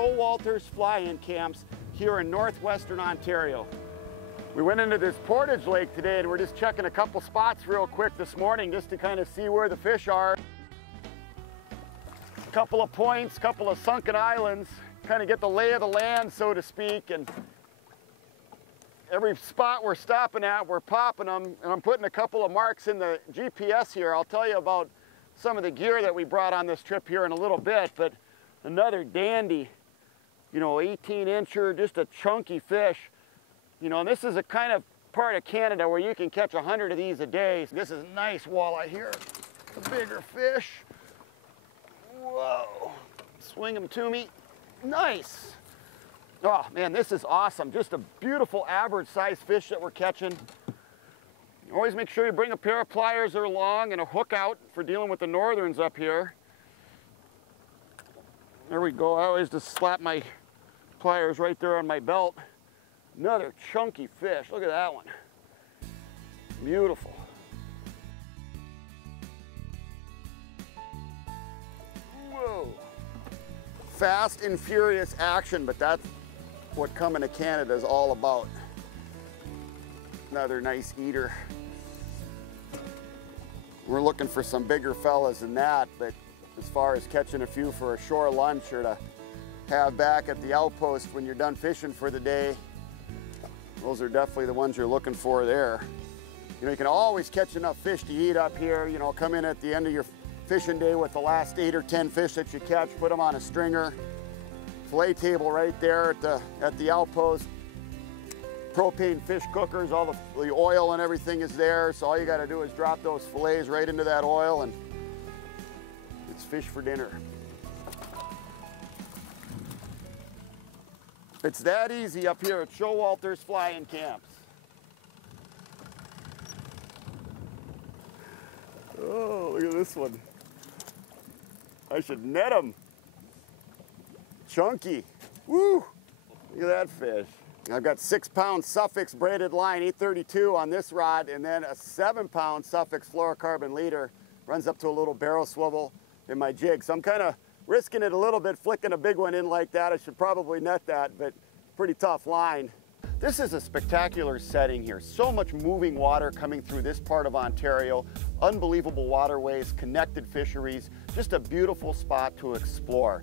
Showalter's fly-in camps here in northwestern Ontario. We went into this Portage Lake today and we're just checking a couple spots real quick this morning just to kind of see where the fish are. A couple of points, couple of sunken islands, kind of get the lay of the land, so to speak. And every spot we're stopping at, we're popping them, and I'm putting a couple of marks in the GPS here. I'll tell you about some of the gear that we brought on this trip here in a little bit, but another dandy, 18-incher, just a chunky fish. And this is a kind of part of Canada where you can catch 100 of these a day. This is nice walleye here, a bigger fish. Whoa, swing them to me, nice. Oh man, this is awesome. Just a beautiful average size fish that we're catching. Always make sure you bring a pair of pliers along and a hook out for dealing with the northerns up here. There we go. I always just slap my pliers right there on my belt. Another chunky fish. Look at that one. Beautiful. Whoa. Fast and furious action, but that's what coming to Canada is all about. Another nice eater. We're looking for some bigger fellas than that, but as far as catching a few for a shore lunch or to have back at the outpost when you're done fishing for the day, those are definitely the ones you're looking for there. You can always catch enough fish to eat up here. Come in at the end of your fishing day with the last 8 or 10 fish that you catch, put them on a stringer. Fillet table right there at the outpost. Propane fish cookers, all the oil and everything is there, so all you got to do is drop those fillets right into that oil and it's fish for dinner. It's that easy up here at Showalter's fly-in camps. Oh, look at this one. I should net him. Chunky. Woo! Look at that fish. I've got 6-pound Suffix braided line, 832 on this rod, and then a 7-pound Suffix fluorocarbon leader. Runs up to a little barrel swivel in my jig. So I'm kind of risking it a little bit, flicking a big one in like that. I should probably net that, but pretty tough line. This is a spectacular setting here. So much moving water coming through this part of Ontario. Unbelievable waterways, connected fisheries. Just a beautiful spot to explore.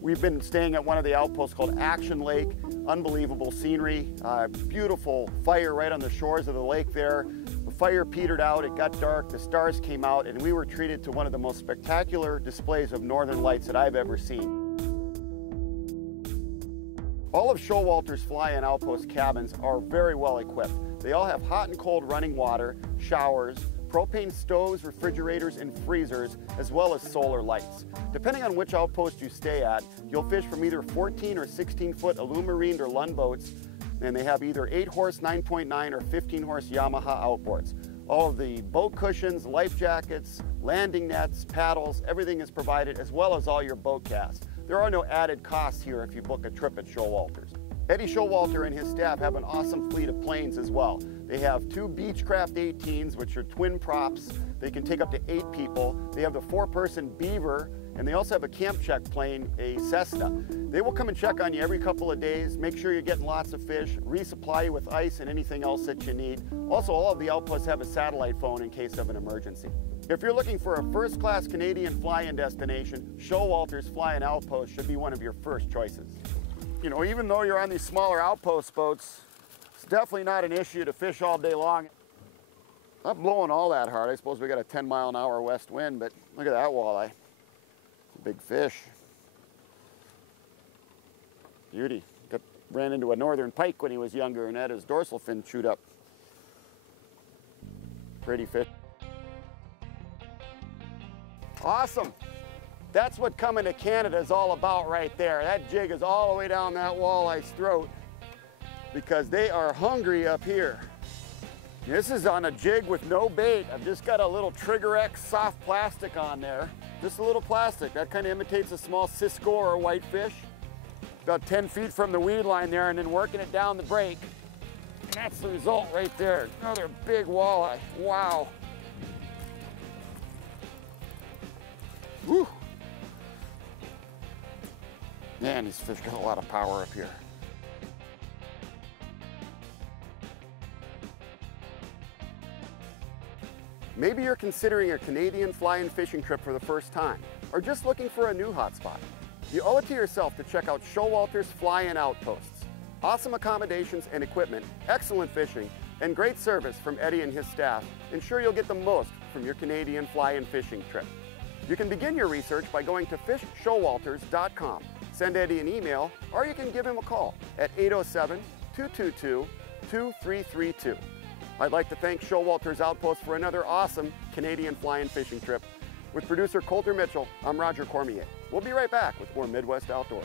We've been staying at one of the outposts called Action Lake. Unbelievable scenery, beautiful fire right on the shores of the lake there. The fire petered out, it got dark, the stars came out, and we were treated to one of the most spectacular displays of northern lights that I've ever seen. All of Showalter's fly-in outpost cabins are very well equipped. They all have hot and cold running water, showers, propane stoves, refrigerators, and freezers, as well as solar lights. Depending on which outpost you stay at, you'll fish from either 14 or 16-foot Alumarine or Lund boats, and they have either 8-horse 9.9 or 15-horse Yamaha outboards. All of the boat cushions, life jackets, landing nets, paddles, everything is provided, as well as all your boat casts. There are no added costs here if you book a trip at Showalter's. Eddie Showalter and his staff have an awesome fleet of planes as well. They have 2 Beechcraft 18s, which are twin props. They can take up to 8 people. They have the 4-person Beaver, and they also have a camp check plane, a Cessna. They will come and check on you every couple of days, make sure you're getting lots of fish, resupply you with ice and anything else that you need. Also, all of the outposts have a satellite phone in case of an emergency. If you're looking for a first-class Canadian fly-in destination, Showalter's Fly-in Outpost should be one of your first choices. Even though you're on these smaller outpost boats, it's definitely not an issue to fish all day long. Not blowing all that hard. I suppose we got a 10-mile-an-hour west wind, but look at that walleye. It's a big fish. Beauty. Ran into a northern pike when he was younger and had his dorsal fin chewed up. Pretty fish. Awesome. That's what coming to Canada is all about right there. That jig is all the way down that walleye's throat because they are hungry up here. This is on a jig with no bait. I've just got a little Trigger X soft plastic on there. Just a little plastic. That kind of imitates a small Cisco or a whitefish. About 10 feet from the weed line there and then working it down the break. And that's the result right there. Another big walleye. Wow. Woo. Man, these fish got a lot of power up here. Maybe you're considering a Canadian fly-in fishing trip for the first time, or just looking for a new hotspot. You owe it to yourself to check out Showalter's Fly-In Outposts. Awesome accommodations and equipment, excellent fishing, and great service from Eddie and his staff ensure you'll get the most from your Canadian fly-in fishing trip. You can begin your research by going to fishshowalters.com. Send Eddie an email, or you can give him a call at 807-222-2332. I'd like to thank Showalter's Outpost for another awesome Canadian fly-in fishing trip. With producer Coulter Mitchell, I'm Roger Cormier. We'll be right back with more Midwest Outdoors.